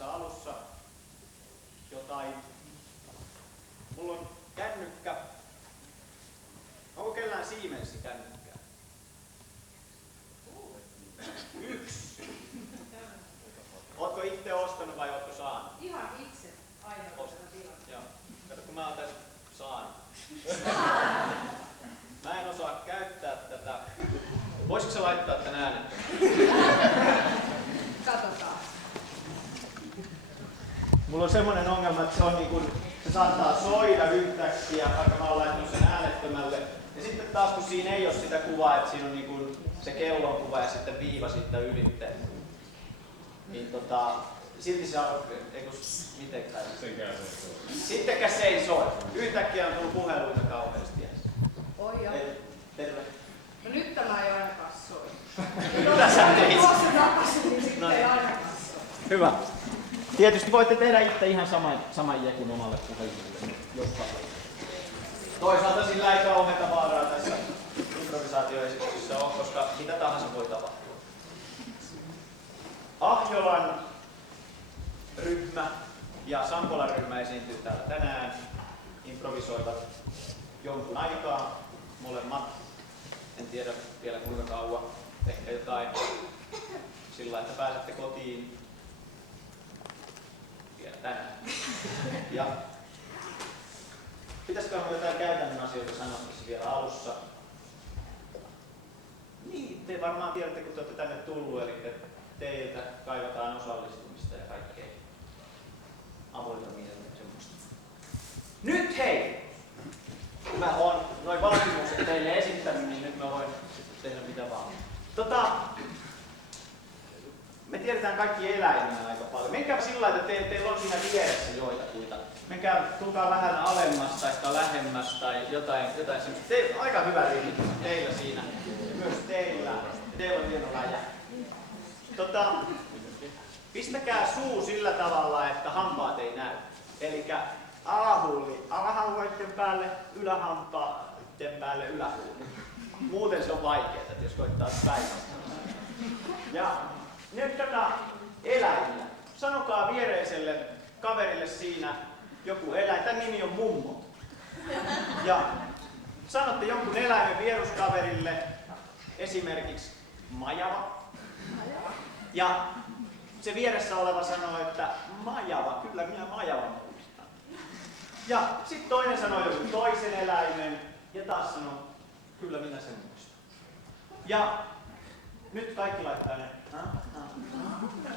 tässä alussa jotain. Mulla on kännykkä. Onko kellään Siemensin kännykkää? Yksi. Ootko itse ostanut vai ootko saanut? Ihan itse aiheuttanut tilanne. Joo. Kato, kun mä oon tässä saanut. Mä en osaa käyttää tätä. Voisiko se laittaa tän äänen? Katsotaan. Mulla on semmonen ongelma, että se on niin kun, se saattaa soida yhtäkkiä, vaikka mä oon laittanut sen äänettömälle. Ja sitten taas kun siinä ei ole sitä kuvaa, että siinä on niin kun se kellon kuva ja sitten viiva sitten ylitte. Niin silti se on, eikö mitenkään? Sittenkään se ei soi. Yhtäkkiä on tullut puheluita kauheasti. Oi joo. Terve. No nyt tämä ei ainakaan soi. Mitä sä teit? Tuossa takaisin, niin sitten ei ainakaan soi. Hyvä. Tietysti voitte tehdä itse ihan saman jekun omalle puhelulle, jos haluatte. Toisaalta sillä ei kauheata vaaraa tässä improvisaatioesityksessä ole, koska mitä tahansa voi tapahtua. Ahjolan ryhmä ja Sampolan ryhmä esiintyy täällä tänään. Improvisoivat jonkun aikaa, molemmat. En tiedä vielä kuinka kauan. Ehkä jotain sillä, että pääsette kotiin vielä tänään. Ja pitäisikö jotain käytännön asioita sanoa tässä vielä alussa? Niin, te varmaan tiedätte, kun te olette tänne tullut, eli teiltä kaivataan osallistumista ja kaikkea avointa mieltä ja semmoista. Nyt hei! Kun mä oon noin vaatimukset teille esittänyt, niin nyt mä voin tehdä mitä vaan. Me tiedetään kaikki eläimiä aika paljon. Menkää sillä lailla, että teillä on siinä vieressä joitakuita. Menkää, tulkaa vähän alemmas tai lähemmäs tai jotain semmoista. Aika hyvä ryhmä teillä siinä. Myös teillä. Teillä on hieno läjä. Pistäkää suu sillä tavalla, että hampaat ei näy. Elikkä alahuuli alahampaiden päälle, ylähampaiden päälle ylähuuli. Muuten se on vaikeaa, jos koittaa päivästä. Ja nyt eläimillä. Sanokaa viereiselle kaverille siinä joku eläin. Tän nimi on Mummo. Ja sanotte jonkun eläimen vieruskaverille, esimerkiksi majava. Ja se vieressä oleva sanoo, että majava, kyllä minä majavan muistan. Ja sitten toinen sanoo joku toisen eläimen ja taas sanoo, kyllä minä sen muistan. Ja nyt kaikki laittaa ne.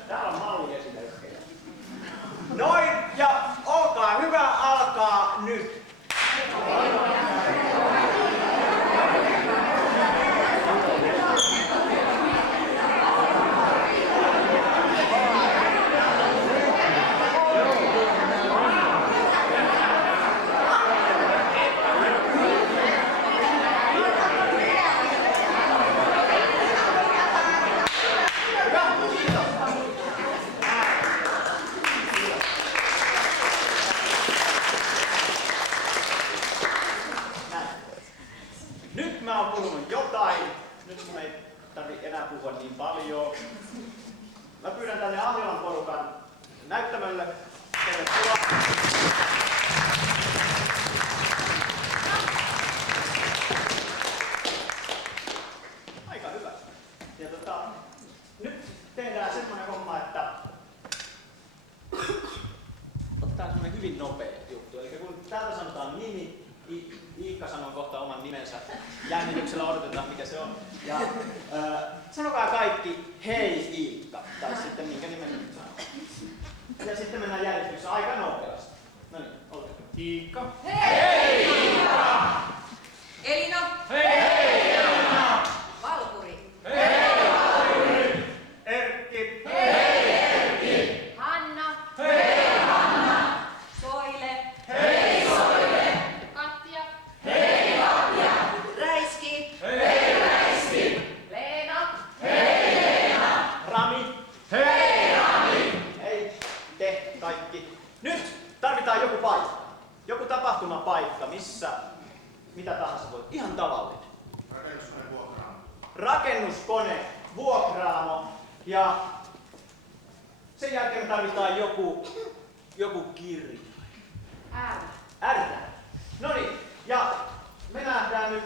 Täällä on malliesimerkkejä. Noin, ja olkaa hyvä, alkaa nyt. Niin paljon. Mä pyydän tänne Ahjolan porukan näyttämölle. Tervetuloa. Aika hyvä. Ja nyt tehdään semmoinen homma, että otetaan semmoinen hyvin nopea juttu. Eli kun täältä sanotaan nimi, Iikka sanoo kohta oman nimensä. Jännityksellä odotetaan, mikä se on. Ja sanokaa kaikki, hei Iikka, tai sitten minkä nimen nyt sanoo. Ja sitten mennään järjestyksessä aika nopeasti. No niin, olkaa. Iikka. Hei Iikka! Elina. Hei Elina! Valkuri. Hei Valkuri! Erkki. Hei Erkki! Hanna. Hei Hanna! Soile. Hei Soile! Katja. Hei Katja! Räiski. Hei Räiski! Leena. Hei Leena! Rami. Hei Rami! Hei te kaikki. Nyt tarvitaan joku paikka. Joku tapahtumapaikka, missä mitä tahansa voi. Ihan tavallinen. Rakennuskone, vuokraamo ja Sen jälkeen me tarvitaan joku kirja. R. Noniin, ja me nähdään nyt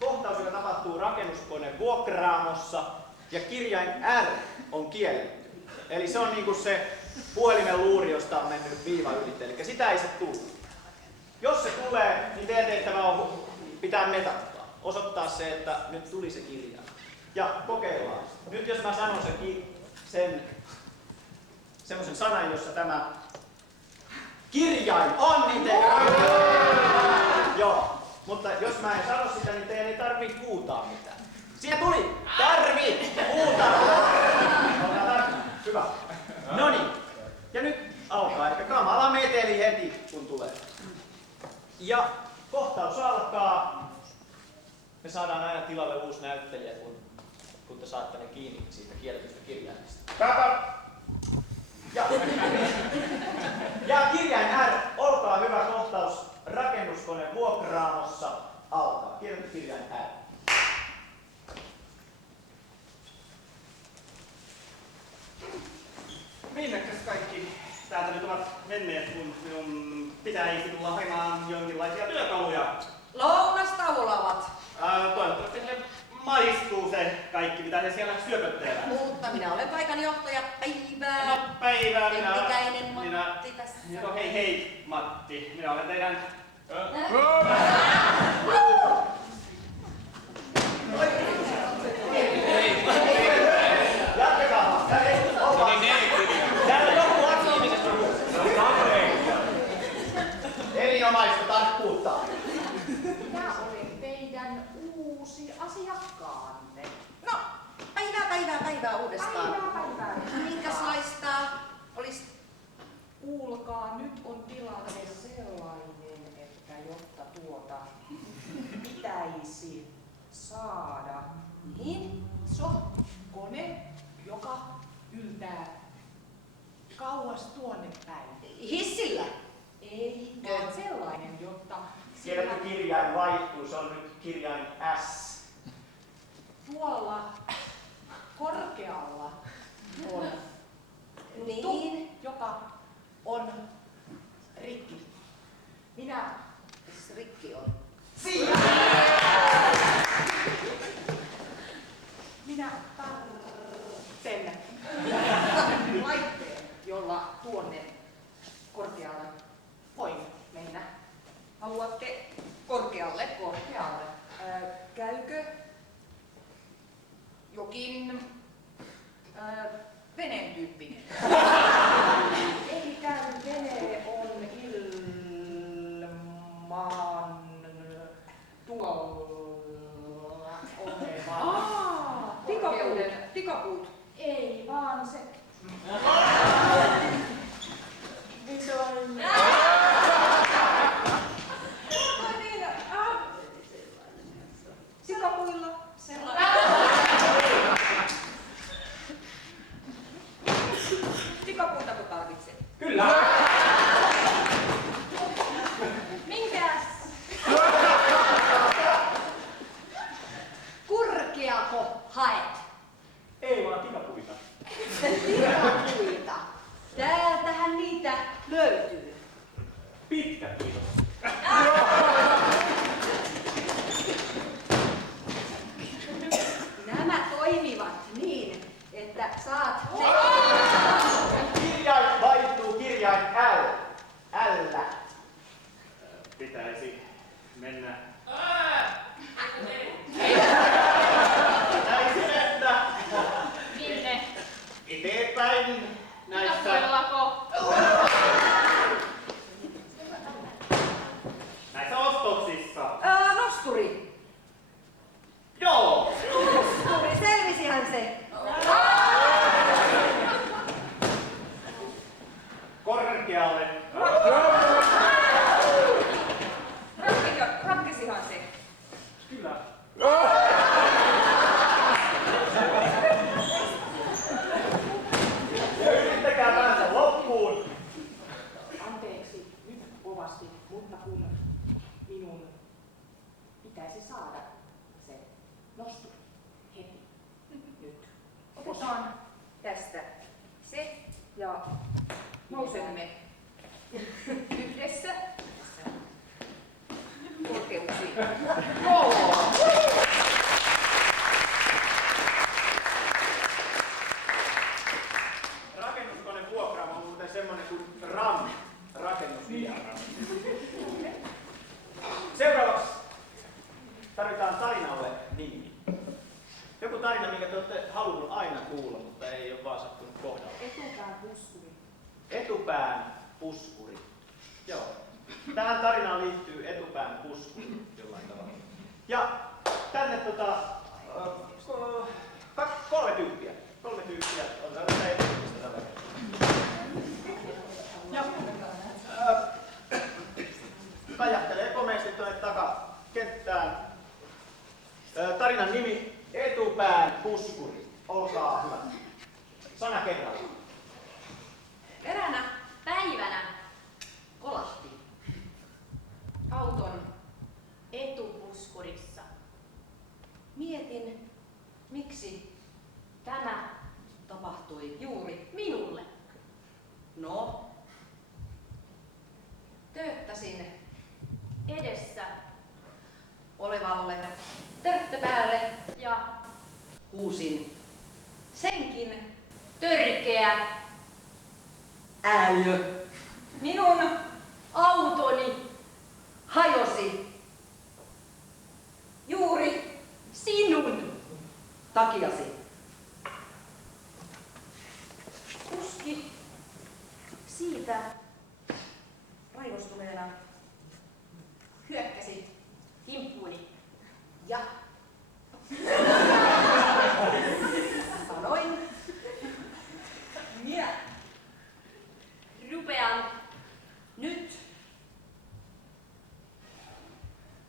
kohtaus, joka tapahtuu rakennuskone vuokraamossa, ja kirjain R on kielletty. Eli se on niinku se puhelimen luuri, josta on mennyt viiva ylitse, eli sitä ei se tule. Jos se tulee, niin teidän tehtävä on pitää metattaa, osoittaa se, että nyt tuli se kirja. Ja kokeillaan. Nyt jos mä sanon semmoisen sanan, jossa tämä kirjain on, niin joo, mutta jos mä en sano sitä, niin teidän ei tarvitse huutaa mitään. Siihen tuli! Tarvii huutaa! Hyvä. Noniin. Ja nyt alkaa, eli kamala meteli heti, kun tulee. Ja kohtaus alkaa. Me saadaan aina tilalle uusi näyttelijä, kun te saatte ne kiinni siitä kielletystä kirjaimista. Ja kirjain R, olkaa hyvä, kohtaus rakennuskone vuokraamossa alkaa. Kielletty kirjain R. Minnekäs kaikki täältä nyt ovat menneet, kun minun pitäisi tulla hakemaan jonkinlaisia työkaluja? Lounastauolla ovat. Toivottavasti heille maistuu se kaikki, mitä he siellä syöpöttelevät. Mutta minä olen paikanjohtaja Päivää. No päivää, Pettikäinen Matti tässä. No hei Matti, minä olen teidän... Jatketaan. Täällä on joku aktiivisesti. Erinomaista tarkkuutta. Minä olen teidän uusi asiakkaanne. No, päivää uudestaan. Päivää. Minkälaista olisi? Kuulkaa, nyt on tilanne sellainen, että jotta pitäisi saada Niin? kone, joka yltää kauas tuonne päin. Hissillä? Ei, vaan sellainen, jotta Kielletty kirjain vaihtuu, se on nyt kirjain S. tuolla korkealla on Niin. joka on rikki. Minä Missä rikki on? Minä tarvitsen laitteen, jolla tuonne korkealle voin mennä. Haluatte korkealle? Korkealle. Käykö jokin veneen tyyppinen? Ei käy, vene on ilman tuolla olevaa. Pikapuut. Ei vaan se. Vitoin. Sikapuilla. Pikapuutako tarvitset? Kyllä! Minkäs? Kurkeako haet? Ei vaan tikapuita. Pikapuita. Täältähän niitä löytyy. Pitkä kiitos. Nämä toimivat niin, että saat ne... Kirjain vaihtuu kirjain L. L. Pitäisi mennä... Pitäisi mennä Minne? eteenpäin näissä. Näissä ostoksissa. Nosturi. Joo! Nosturi, selvisihän se. Korkealle. Ratkesihan se. Kyllä. Ja yrittäkää päästä loppuun. puskuri. Etupään puskuri. Joo. Tähän tarinaan liittyy etupään puskuri jollain tavalla. Ja tänne kolme tyyppiä. Kolme tyyppiä on tästä etupistä tällä kertaa. Ja kajattelee komeasti tuonne takakenttään. Tarinan nimi Etupään puskuri. Olkaa hyvä. Sana kerralla. Eräänä päivänä kolahti auton etupuskurissa. Mietin, miksi tämä tapahtui juuri minulle. No, tööttäsin edessä olevalle törttöpäälle ja huusin senkin törkeä ääliö. Minun autoni hajosi juuri sinun takiasi. Kuski siitä raivostuneena hyökkäsi kimppuuni ja sanoin, minä rupean nyt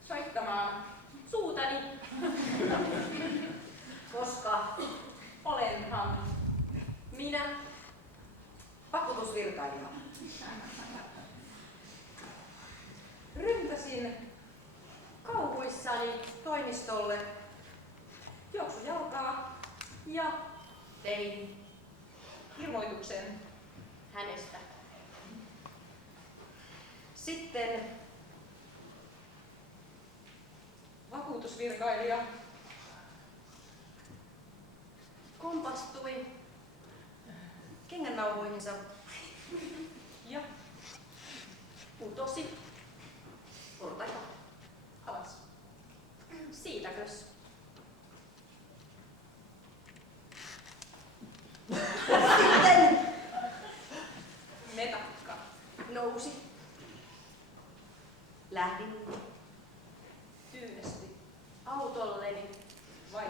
soittamaan suutani, koska olenhan minä vakuutusvirkailija. Ryntäsin kauhuissani toimistolle juoksujalkaa ja tein ilmoituksen hänestä. Sitten vakuutusvirkailija kompastui kengännauhoihinsa ja putosi portaita alas. Siitäkös? Sitten metakka nousi. Lähdin tyynesti autolleni, vai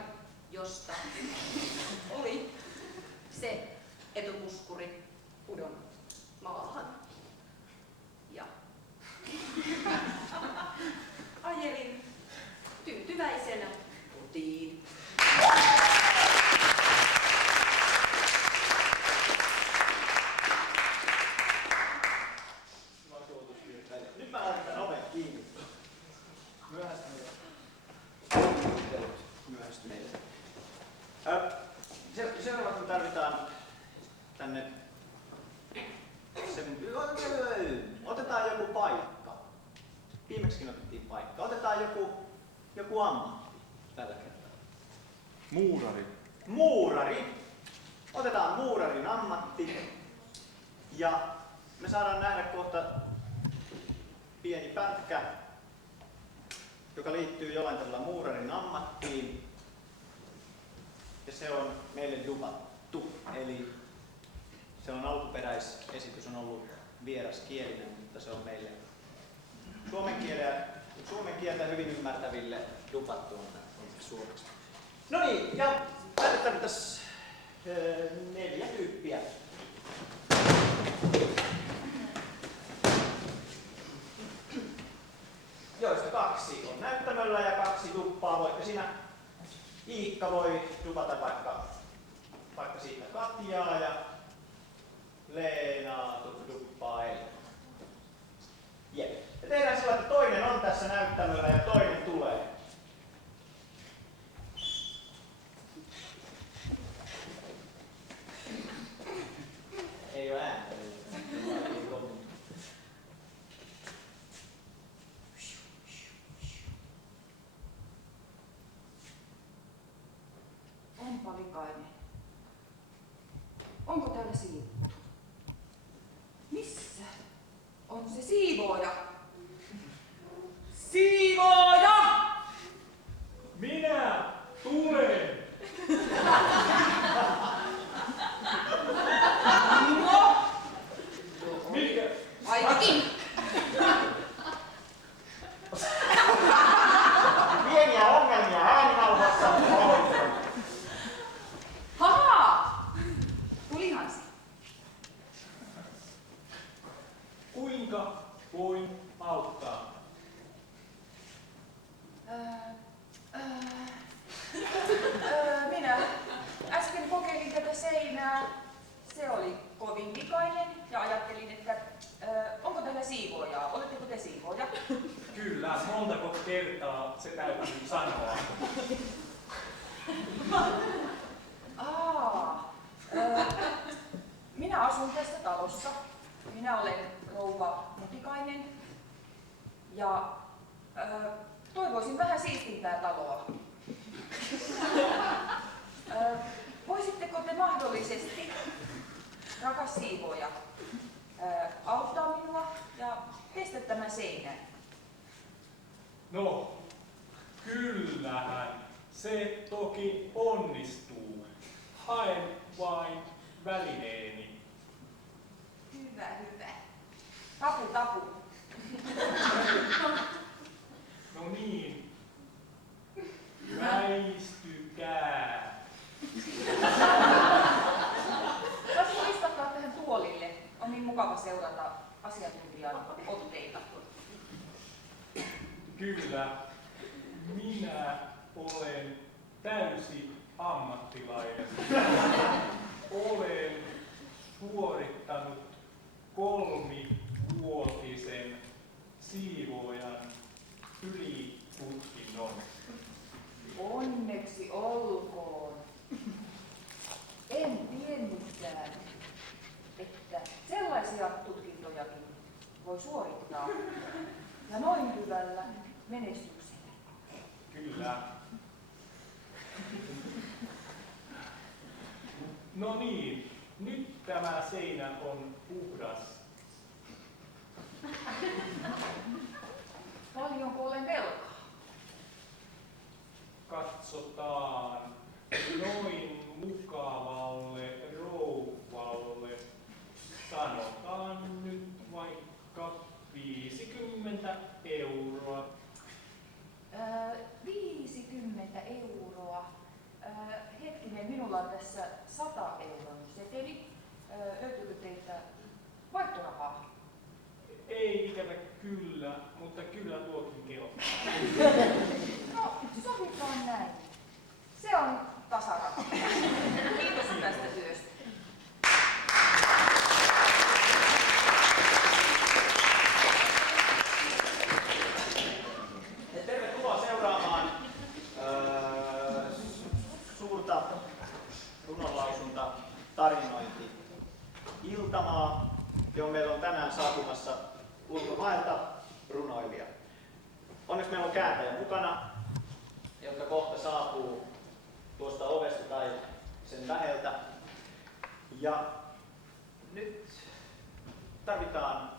josta oli se etupuskuri pudonnut maahan. Ja ajelin tyytyväisenä kotiin. Nyt mä laitan oven kiinni. Myöhästyneille. Seuraavaksi me tarvitaan tänne otetaan joku paikka. Viimeksikin otettiin paikka. Otetaan joku ammatti tällä kertaa. Muurari. Muurari. Otetaan muurarin ammatti. Ja me saadaan nähdä kohta pieni pätkä, joka liittyy jollain tavalla muurarin ammattiin. Ja se on meille dubattu. Eli se on alkuperäisesitys on ollut vieraskielinen, mutta se on meille suomen kieltä hyvin ymmärtäville dubattu on suomeksi. No niin, ja tänne tarvittaisiin 4 tyyppiä. Joista 2 on näyttämöllä ja 2 duppaa. Voitte siinä Iikka voi dupata vaikka siitä Katjaa ja Leena duppaa Elina. Jep. Ja tehdään sillä, että toinen on tässä näyttämöllä ja toinen tulee. Ei ole ääntä. Onpa likainen. Onko täällä siivottu? Missä on se siivooja? Siivooja! Minä tulen! No, olin vikainen ja ajattelin, että onko täällä siivoojaa? Oletteko te siivooja? Kyllä, montako kertaa se täytyy sanoa. Minä asun tässä talossa. Minä olen rouva Mutikainen ja toivoisin vähän siistimpää taloa. Voisitteko te mahdollisesti, rakas siivooja, auttaa minua ja pestä tämän seinän? No, kyllähän se toki onnistuu. Haen vain välineeni. Hyvä, hyvä. Tapu, tapu. No niin. Väistykää. Voisiko istuttaa tähän tuolille? On niin mukava seurata asiantuntijan otteita. Kyllä, minä olen täysi ammattilainen. Olen suorittanut 3-vuotisen siivoojan ylitutkinnon. Onneksi olkoon. En tiennytkään, että sellaisia tutkintojakin voi suorittaa. Ja noin hyvällä menestyksellä. Kyllä. No niin, nyt tämä seinä on puhdas. Paljonko olen velkaa? Katsotaan noin mukavalle rouvalle. Sanotaan nyt vaikka 50 euroa. 50 euroa. Hetkinen, minulla on tässä 100 euron seteli. Löytyykö teiltä vaihtorahaa? Ei ikävä kyllä, mutta kyllä tuokin kelpaa. No, sovitaan näin. Se on tasaraha. Kiitos tästä työstä. Tervetuloa seuraamaan suurta runonlausunta tarinointi iltamaa, johon meillä on tänään saapumassa ulkomailta runoilija. Onneksi meillä on kääntäjä mukana, jotka kohta saapuu tuosta ovesta tai sen läheltä. Ja nyt tarvitaan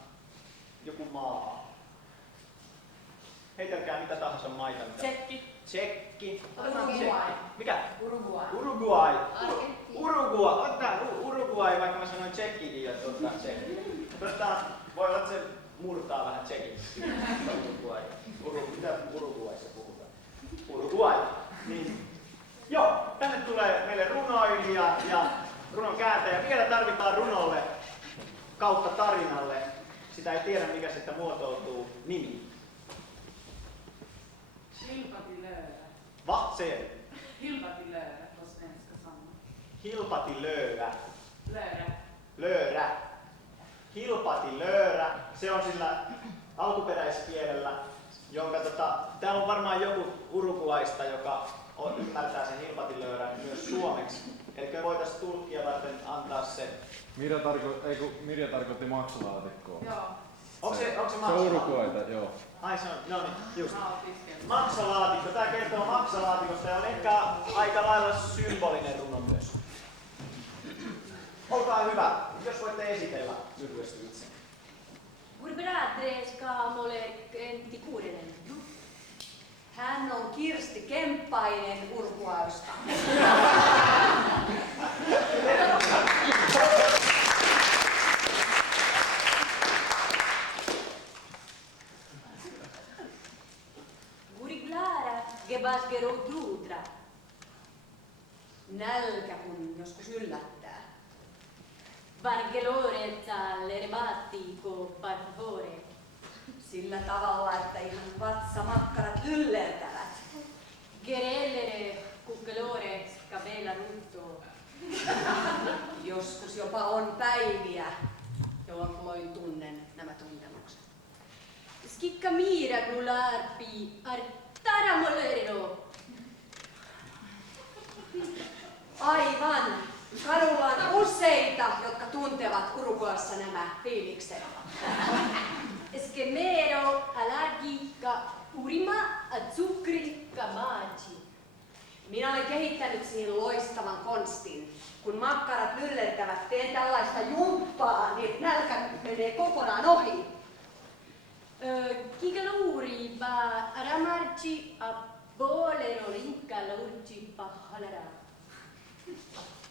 joku maa. Heitelkää mitä tahansa maita. Tsekki. Otetaan Uruguay. Tsekki. Mikä? Uruguay. Uruguay. Argentiina. Uruguay. Otetaan Uruguay, vaikka mä sanoin Tsekkikin, ja ottaa Tsekki. Voi olla, että se murtaa vähän Tsekin. Uruguay. Mitä Uruguayssa puhutaan? Uruguay. Niin. Joo, tänne tulee meille runoilija ja runon kääntäjä. Vielä tarvitaan runolle kautta tarinalle. Sitä ei tiedä, mikä sitä muotoutuu nimi. Hilpatilöörä. Va? Se. Hilpatilöörä på svenska samma. Hilpatilöörä. Löörä. Löörä. Hilpatilöörä. Se on sillä alkuperäiskielellä, jonka täällä on varmaan joku Uruguaysta, joka ymmärtää sen hilpatilöörän myös suomeksi. Eli voitaisiin tulkkia varten antaa se. Mirja tarkoitti maksalaatikkoa. Joo. Onko se Se on maksalaatikko? Uruguayta, joo. Ai se on, no niin, just. Mä oon piskellyt. Maksalaatikko. Tää kertoo maksalaatikosta ja on ehkä aika lailla symbolinen runo myös. Olkaa hyvä, jos voitte esitellä lyhyesti itse. Gurbrade ska mole Kenti Kuudenen. Hän on Kirsti Kemppainen Uruguaysta. Guriglara gebasgero drutra. Nälkä kun joskus yllättää. Vargeloretta l'erbatico per favore. Sillä tavalla, että ihan vatsamakkarat yllertävät. Gerellere kuckelore scabella rutto. Joskus jopa on päiviä, jolloin tunnen nämä tuntemukset. Skikka miira glularpi artaramolero. Aivan. Kadulla on useita, jotka tuntevat Uruguayssa nämä fiilikset. Esquemero, allergica, urima, azukri, kamachi. Minä olen kehittänyt siihen loistavan konstin. Kun makkarat lyllertävät, teen tällaista jumppaa, niin nälkä menee kokonaan ohi. Kigaluuri va aramarchi a bolero rinkalurchi pahalara.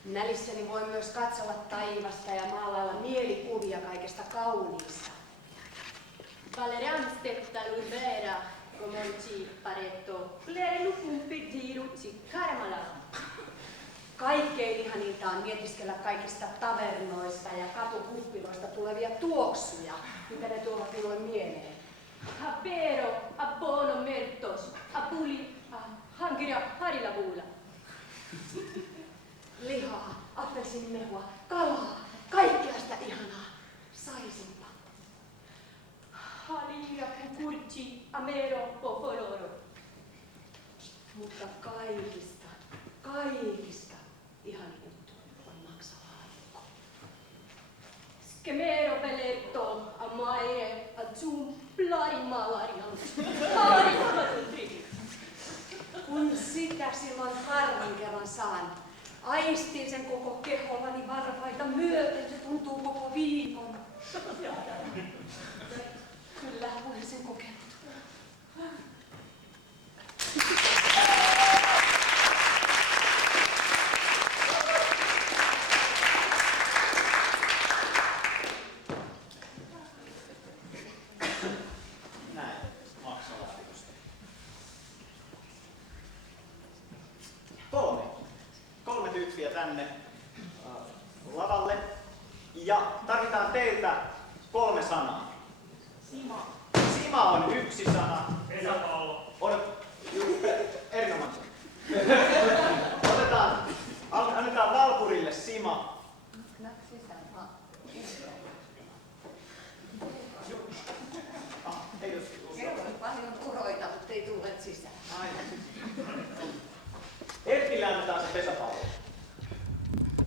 Nälissäni voi myös katsella taivasta ja maalailla mielikuvia kaikesta kauniista. Valeramstetta luvera, comonci paretto, lere lupumpi diruci karmala. Kaikkein ihaninta on mietiskellä kaikista tavernoista ja katukuppiloista tulevia tuoksuja, mitä ne tuovat minulle mieleen. Habero, abono mertos, abuli, hangira, harilavuula. Lihaa, appelsiinimehua, kalaa, kaikkea sitä ihanaa. Saisinpa. Halira, pukurci, amero, pofoloro. Mutta kaikista ihanin juttu on maksalaatikko. Skemero peletto, amae, atsum, plarimalarihan. Kun sitä silloin harvan kerran saan, aistin sen koko kehollani varvaita myöten, se tuntuu koko viikon. Kyllä, olen sen kokenut. Näin, maksalaatikosta. Kolme tyyppiä tänne lavalle. Ja tarvitaan teiltä 3 sanaa. Sima. Sima on 1 sana. Pesäpallo. Erinomaisesti. Annetaan Valpurille Sima. Siellä on paljon uroita, mutta ei tule sisään. Erkille annetaan se pesäpallo.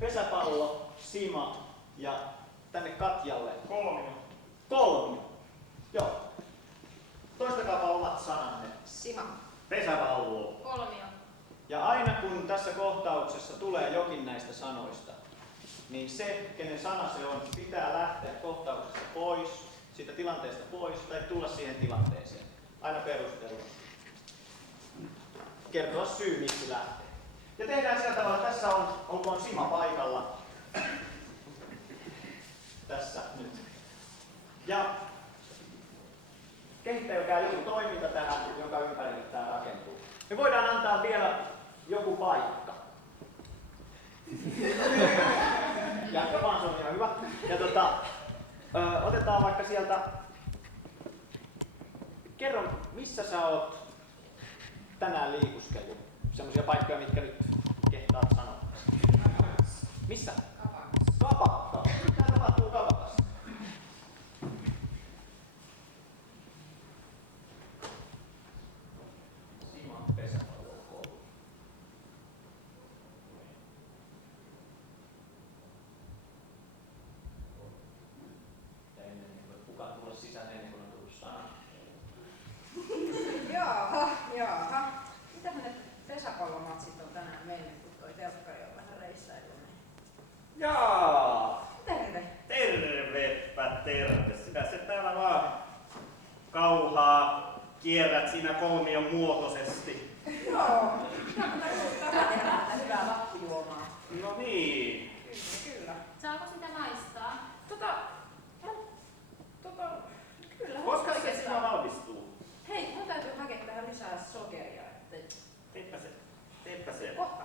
Pesäpallo, Sima ja tänne Katjalle 3. Joo. Toistakaapa omat sananne. Sima. Pesäpallo. Kolmio. Ja aina kun tässä kohtauksessa tulee jokin näistä sanoista, niin se, kenen sana se on, pitää lähteä kohtauksesta pois, siitä tilanteesta pois tai tulla siihen tilanteeseen. Aina perustella. Kertoa syy, miksi lähtee. Ja tehdään sillä tavalla, tässä on, olkoon Sima paikalla. Tässä nyt. Ja kehittäykää joku toiminta tähän, jonka ympärille tämä rakentuu. Me voidaan antaa vielä joku paikka. Jatka vaan, se on ihan hyvä. Ja otetaan vaikka sieltä, kerro missä sä oot tänään liikuskellut. Semmoisia paikkoja, mitkä nyt kehtaat sanoa. Missä? Kapakka. Mitä tapahtuu Kapakassa? Sima pesäpallokoulu. Ja ennen kuin kukaan tulla sisään ennen kuin on tullut sana. Jaha. Mitähän ne pesäpallomatsit on tänään meille, kun toi telkkari on vähän reissailu? Jaa! Terve. Tervepä terve. Sitä se täällä vaan kauhaa kierrät siinä kolmion muotoisesti. Joo. Tämä tehdään tätä hyvää vappujuomaa. No niin. Kyllä. Saako sitä maistaa? Kyllä. Koska se sinua valmistuu? Hei, mun täytyy hakea tähän lisää sokeria. Teepä se. Kohta.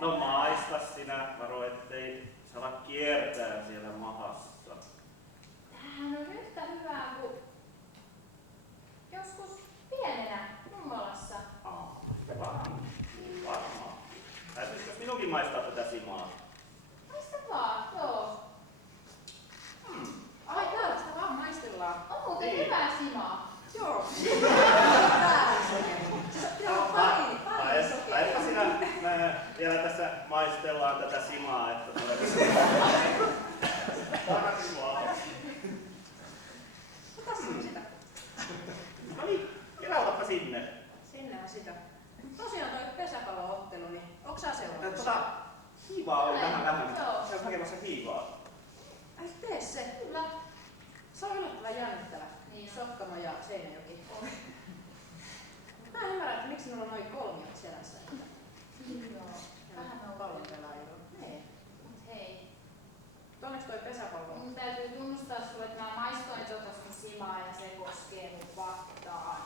No maista sinä, varo ettei sala kiertää siellä mahassa. Tämähän on yhtä hyvää kuin joskus pienenä mummolassa. Varmaan. Täytyisikö minunkin maistaa tätä simaa? tätä simaa, että tuleeko takaisin vaan. Tässä on sitä. No niin, kelautapa sinne. Sinnehän sitä. Tosiaan toi pesäpalloottelu, niin onko sä seurannut? Hiivaa oli vähän. Joo. Se on hakemassa hiivaa. Ai tee se. Kyllä. Se on yllättävän jännittävä. Niin on. Sokkamo ja Seinäjoki. Mä en ymmärrä, että miksi minulla on noin kolmiot selässä. Joo. Vähän on pallonpelaajilla. Niin. Mut hei. Onneksi toi pesäpallo. Mun täytyy tunnustaa sulle, että mä maistoin tota sun simaa ja se koskee mun vattaan.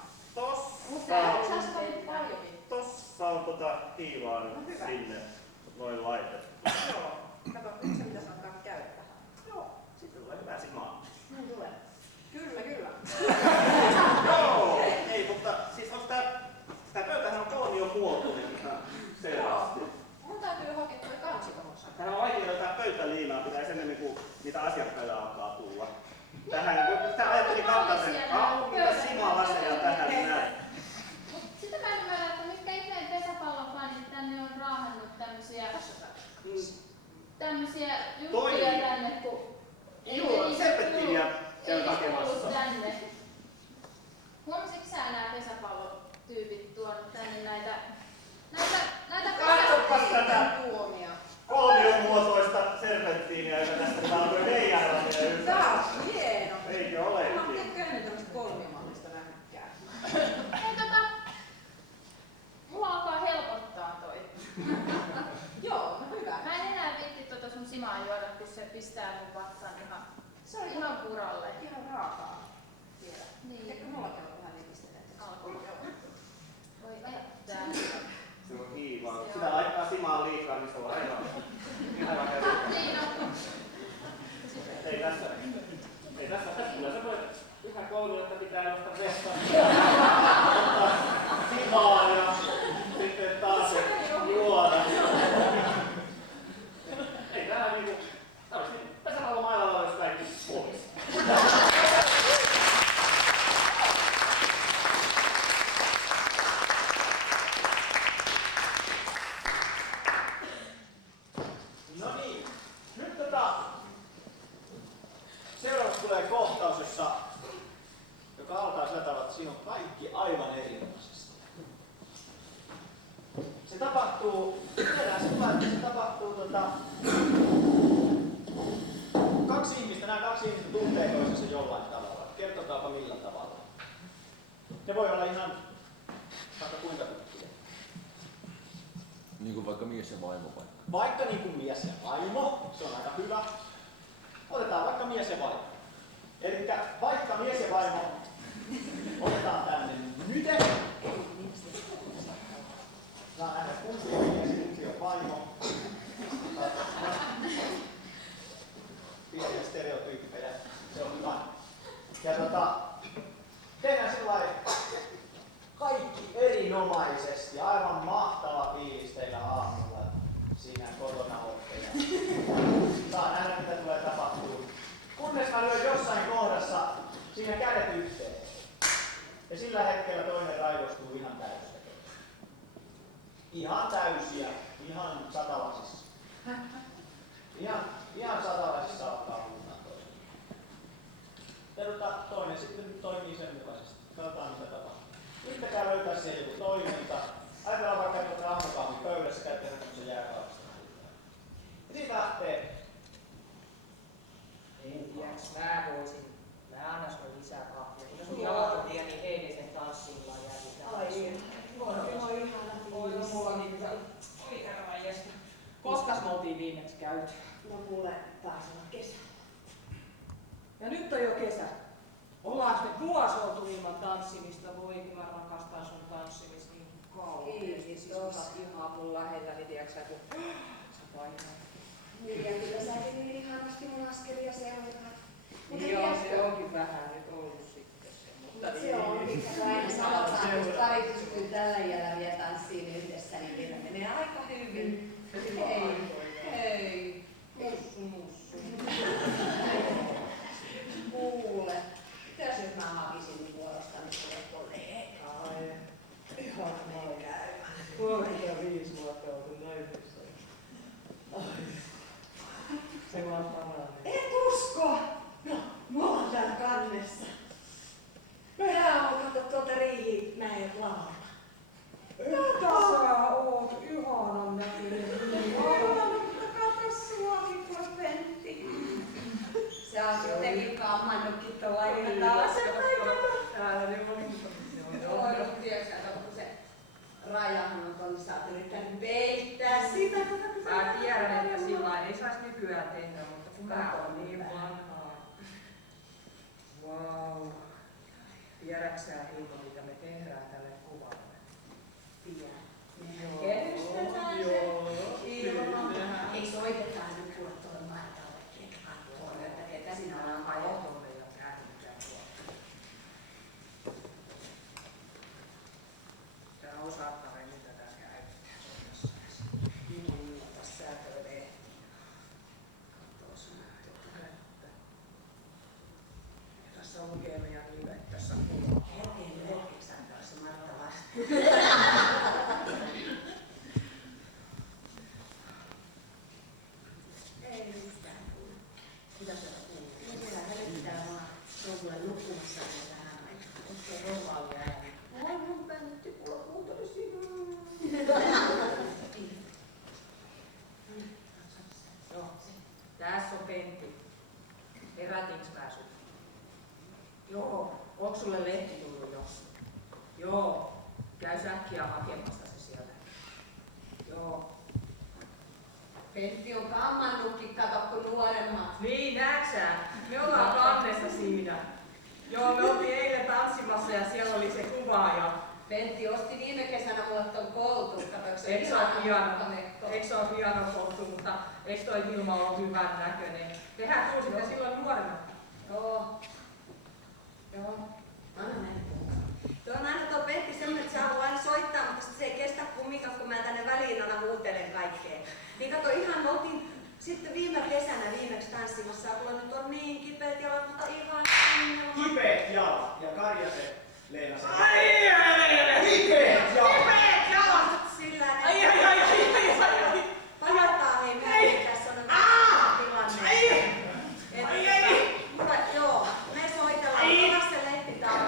Tossa on hiivaa nyt No hyvä. sinne. Noin laitettu. Joo. Kato, nyt se pitäisi alkaa käyttää. Joo, sitten tulee hyvää simaa. Niin tulee. Kyllä, kyllä. Joo! Ei, mutta siis onko tää pöytähän on kolmiomuotoinen ihan selvästi. Mun täytyy hakea toi kansi tohon. Tähän on vaikea löytää pöytäliinaa, pitäisi enemmän kuin niitä asiakkaita alkaa tulla. Tähän, kun sitä ajattelin kantaa sen kauniita simalaseja tähän näin. Mut sitä mä en ymmärrä, että mitkä ihmeen pesäpallofanit tänne on raahannut tämmösiä juttuja tänne, kun Joo, serpettiiniä käy hakemassa. tänne. Huomasitko sä nää pesäpallotyypit tuonut tänne näitä Katsopas tätä tuomia. kolmiomuotoista serpenttiiniä, joka tästä alkoi veijärä meidän Tää ympärillä. on hieno. Eikö Mä olekin? oon tehnyt tämmöstä kolmiomallista nähnytkään. Hei mulla alkaa helpottaa toi. Joo, no hyvä. Mä en enää viitti sun simaa juoda, kun se pistää mun vatsan Se on ihan kuralle. ihan raakaa vielä. Niin. Eikö mullakin ole vähän nipistelet? Voi jättää. Se on hiivaa. Sitä laittaa simaan liikaa, niin se on aivan herukka. Niin on. Ei tässä kyllä sä voit ihan koulua, että pitää nostaa vestaan. Simaa ja sitten taas juoda. Ei täällä niinku, pesäpallomailalla olisi kaikki pois. No niin, nyt seuraavaksi tulee kohtaus, joka alkaa sillä tavalla, että siinä on kaikki aivan erinomaisesti. Se tapahtuu, tiedän sillä, että se tapahtuu nämä kaksi ihmistä tuntee toisensa jollain tavalla. Kertokaapa millä tavalla. Ne voi olla ihan vaikka kuinka tuttuja. Niin kuin vaikka mies ja vaimo vaikka. Vaikka niin kuin mies ja vaimo, se on aika hyvä. Otetaan vaikka mies ja vaimo. Elikkä vaikka mies ja vaimo otetaan tänne nyten. Saa nähdä kumpi on mies ja kumpi on vaimo. Pieniä stereotyyppejä, se on hyvä. Ja tehdään sellainen kaikki erinomaisesti, aivan mahtava fiilis teillä aamulla siinä kotona olette. Saa nähdä mitä tulee tapahtuu. Kunnes mä lyön jossain kohdassa siinä kädet yhteen. Ja sillä hetkellä toinen raivostuu ihan täysin. Ihan täysiä, ihan satalaisissa. Ihan satalaisissa ottaa huutaan toisen. Toinen sitten toimii sen mukaisesti. Katsotaan mitä tapahtuu. Yrittäkää löytää siihen joku toiminta. Ajatellaan vaikka, että olette aamukahvin pöydässä, käytte semmoisen jääkaapista. Ja siitä lähtee. En tiedä, mä voisin. Mä annan sulle lisää kahvia. Kun sun jalat on vielä niin eilisen tanssilla jäädään. Ai niin. Oi ihana fiilis. Mulla on niin hyvä. Oi herranjestas. Koskas me oltiin viimeksi käyty? No mulle taisi olla kesä. Ja nyt on jo kesä. Ollaanko me vuosi oltu ilman tanssimista? Voi kyllä rakastaa sun tanssimista niin kauheasti. Kiitos. Ihan mun lähellä, niin tiedätkö kun sä painat. Niin, ja kyllä säkin niin ihanasti mun askelia seuraat. Joo, se onkin vähän nyt ollut sitten se. Mutta se onkin, kun aina sanotaan, että pari pystyy tällä iällä vielä tanssiin yhdessä, niin vielä menee aika hyvin. Hei. Mussu. Kuule. Mitäs jos mä hakisin niin vuorostani sulle tolleen? Ai. Ihan niin käymään. 35 vuotta oltu naimisissa. rajahan on tuonne, sä oot yrittänyt peittää sitä. Mä tiedän, että sillä ei saisi nykyään tehdä, mutta kun mä oon niin vanhaa. Vau. Tiedätkö sä, Hilma, mitä me tehdään tälle kuvalle? Tiedän. Mehän kehystetään se ilman. Ei soitetaan nyt kuule tuolle Martallekin, että katsoo, että ketä sinä on ajettu. Tää osaat paremmin tätä käyttää. Niin, tässä tulee. Katsoo sun että. Tässä lukee meidän nimet tässä kuvassa. Herkeen hetkeksi antaa se Martta vastaan. Ei mitään kuule. Mitä siellä kuuluu? No siellä hälyttää vaan. Se on kuule nukkumassa vielä vähän aikaa. Onko se normaali ääni? Ai mun päntti kuule kuuntele sinua. Joo. Tässä on Pentti. Herätinkö mä sut? Joo. Onko sulle lehti tullut jo? Joo. Käy säkkiä hakemassa se sieltä. Joo. Pentti on kammannutkin, kato kun nuoremmat. Niin, näetkö? Me ollaan kannessa siinä. Joo, me oltiin eilen tanssimassa ja siellä oli se kuvaaja. Pentti osti viime kesänä mulle ton koulun, katsoinko se Eikö se ole hieno? konekko? Eikö se ole hieno koulu, mutta eikö toi Hilma ole hyvän näköinen? Tehän tunsitte silloin nuorena. Joo. Anna näin. Tuo on aina tuo Pentti semmonen, että se haluaa aina soittaa, mutta sit se ei kestä kumminkaan, kun mä tänne väliin aina huutelen kaikkea. Niin kato, ihan me oltiin sitten viime kesänä viimeksi tanssimassa, kun nyt on niin kipeät jalat, mutta ihan Kipeät jalat ja Karjasen Leena sanoo. Kipeät jalat! Sillä ne pajoittaa hei myöhemmin, tässä on tilanne. Joo, me soitellaan, kovasti se lehtitauko.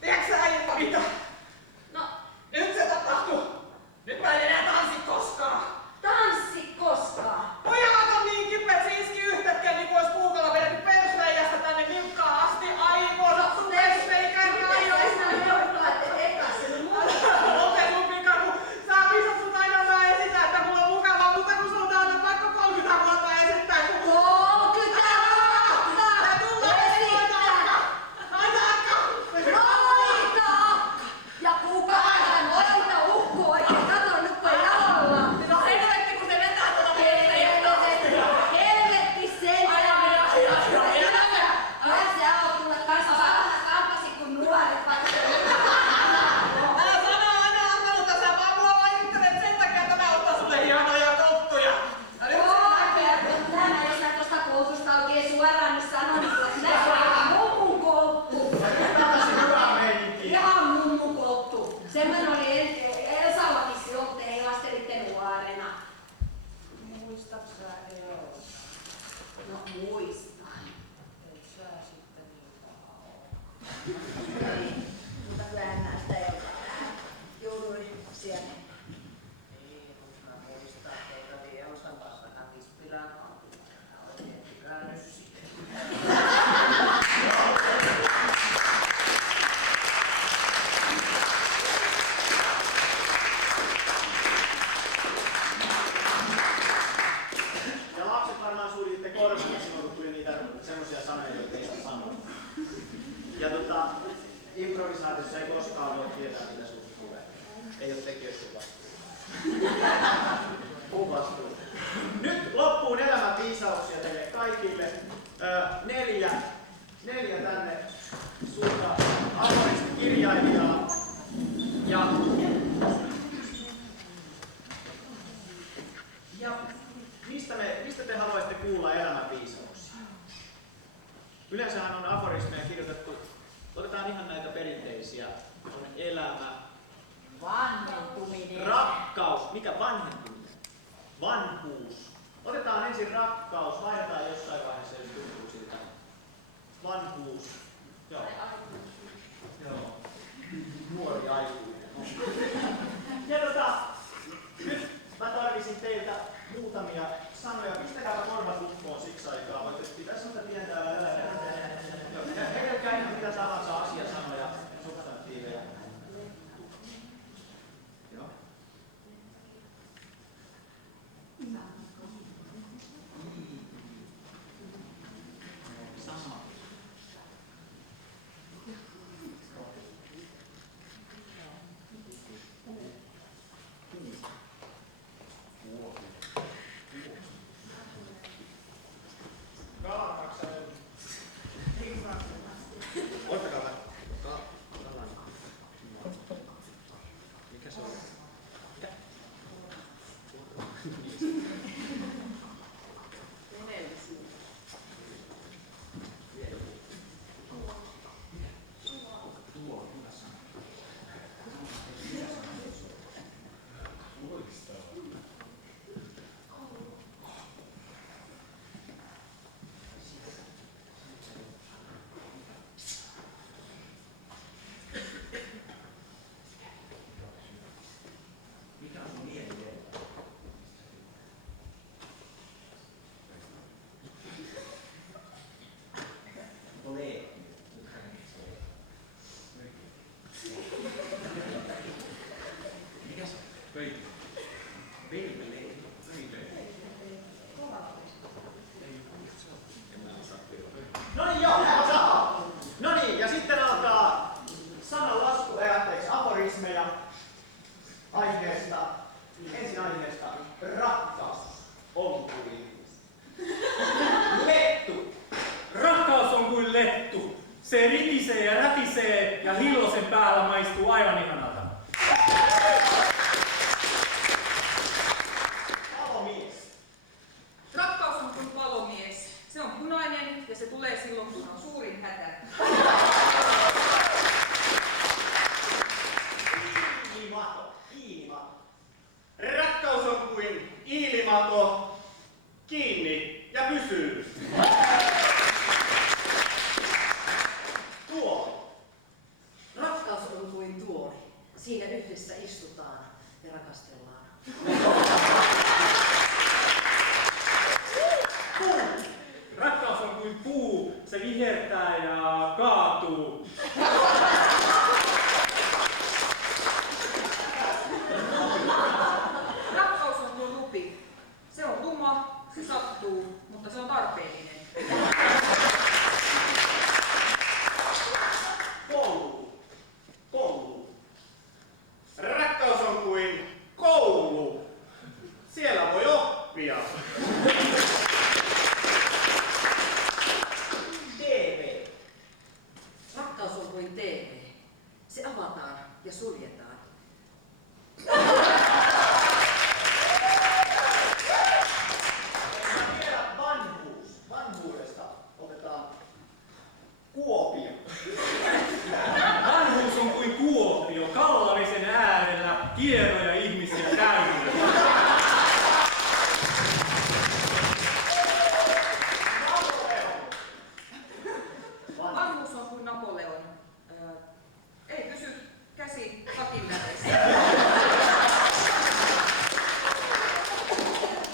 Tiedätkö sä Ilma mitä? No, Nyt se tapahtuu! Nyt mä en enää tanssi koskaan! tanssi koskaan! Pojat on niin kipeät, se iski yhtäkkiä niin kuin ois puukolla vedetty persleijästä tänne nilkkaan asti. Aivoon sattuu persleikään ja aivoon! Miten sä joudut, että ekas sen muuta? Lope sun pika, kun sä pisat sut aina mä esitän, että mulla on mukavaa, mutta kun sulta on pakko 30 vuotta esittää, kun Oo, kyllä tää tää tulee esittää! Ai saakka! Noita! Ja kukaan noita ukkuu oikein, kato nyt kun jalolla. No helvetti, kun se vetää tuota Helvetti sen! Sä oot tulla kanssa kampasi kun nuoret vaikka se Älä sano aina arveluta, sä vaan mua valittelet sen takia, että mä ottaa sulle hienoja koptuja. Ja nyt Tämä jos sä tosta koulutusta oikein suoraan nyt sanon, niin kyllä sinä se on ihan mummun koultu. Ihan mummun koultu. Semmoinen oli Elsallakin silloin, kun te heilastelitte nuorena. muistatko sä Elo? No muistan. Et sä sitten niin paha oo. Mutta kyllähän mä sitä jouduin siellä. Niin, kun mä muistan, että oli Elsan kanssa Katispilän kaupungilla. Oikein käynyt siihen. Ja lapset varmaan suljitte korvia silloin, kun tuli niitä semmoisia sanoja, joita ei sitä sanoa. Ja improvisaatiossa ei koskaan voi tietää, mitä susta tulee. Ei ole tekijöistä vastuu. Nyt loppuun elämänviisauksia teille kaikille. Neljä tänne suurta aforista kirjailijaa. Ja mistä te haluaisitte kuulla elämänviisauksia? Yleensähän on aforismeja kirjoitettu, otetaan ihan näitä perinteisiä, on elämä, Vanhentuminen. rakkaus, mikä vanhentuminen? Vanhuus. Otetaan ensin rakkaus, vaihdetaan jossain vaiheessa, jos tuntuu siltä. Vanhuus. Joo. Joo. Nuori aikuinen. Ja nyt mä tarvisin teiltä muutamia sanoja. Pistäkääpä korvat lukkoon siksi aikaa. Voitte pitää semmoista pientä hekelkää ihan mitä tahansa asiasanoja, substantiiveja. Se ritisee ja rätisee ja hillosen päällä maistuu aivan ihanalta. Palomies. Rakkaus on kuin palomies. Se on punainen ja se tulee silloin, kun on suurin hätä. Iilimato. Rakkaus on kuin iilimato, kiinni ja pysyy. Tuoli. Rakkaus on kuin tuoli. Siinä yhdessä istutaan ja rakastellaan. Rakkaus on kuin puu, se vihertää ja kaatuu. Rakkaus on kuin rupi. Se on tuma, se sattuu, mutta se on tarpeellinen. Koulu. Rakkaus on kuin koulu. Siellä voi oppia. TV. Rakkaus on kuin TV. Se avataan ja suljetaan. Vielä vanhuus. Vanhuudesta otetaan Kuopio. Vanhuus on kuin Kuopio, Kallarisen äärellä, hienoja ihmisiä täynnä. Vanhuus on kuin Napoleon. Ei pysy käsi takin lähes.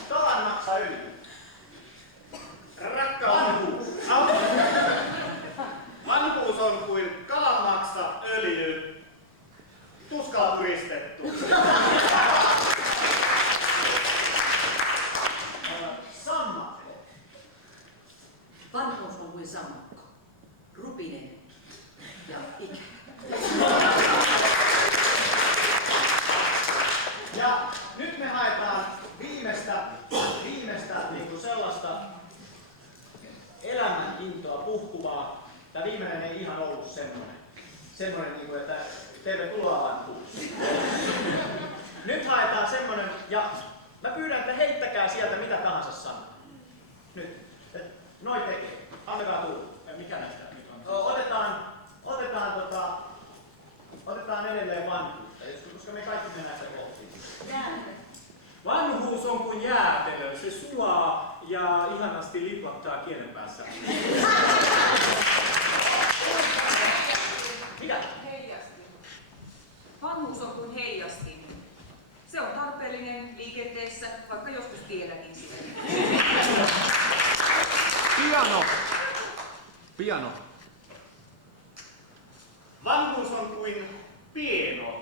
Kalan maksaa öljy. Vanhuus on kuin kalan maksa öljy. Tuskalla puristettu. Sammakko. Vanhuus on kuin sammakko. Rupinen ja ikä. Ja nyt me haetaan viimeistä niin kuin sellaista elämän intoa puhkuvaa. Tämä viimeinen ei ihan ollut semmoinen niin kuin, että tervetuloa vanhuus. Nyt haetaan semmoinen, ja mä pyydän, että heittäkää sieltä mitä tahansa sanaa. Nyt. Noin tekee. Antakaa tulla. Mikä näistä nyt on? Otetaan edelleen vanhuutta, koska me kaikki mennään sitä kohti. Vanhuus on kuin jäätelö, se sulaa ja ihanasti lipottaa kielen päässä. Mikä? Heijastin. Vanhuus on kuin heijastin. Se on tarpeellinen liikenteessä, vaikka joskus tielläkin siellä. Piano. Vanhuus on kuin pieno.